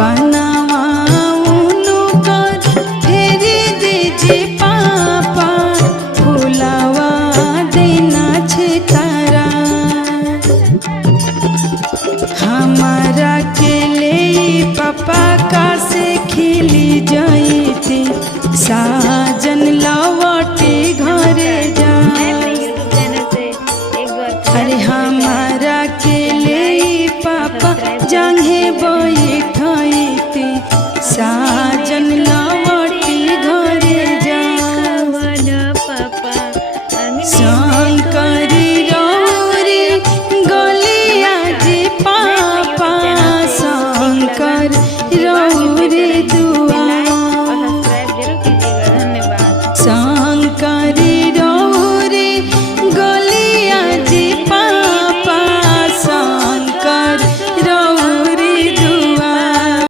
सपनावा उनकर फेर दीजे पापा फुलावा देना छे तारा हमारा के ले पापा का से खिली जाइते सा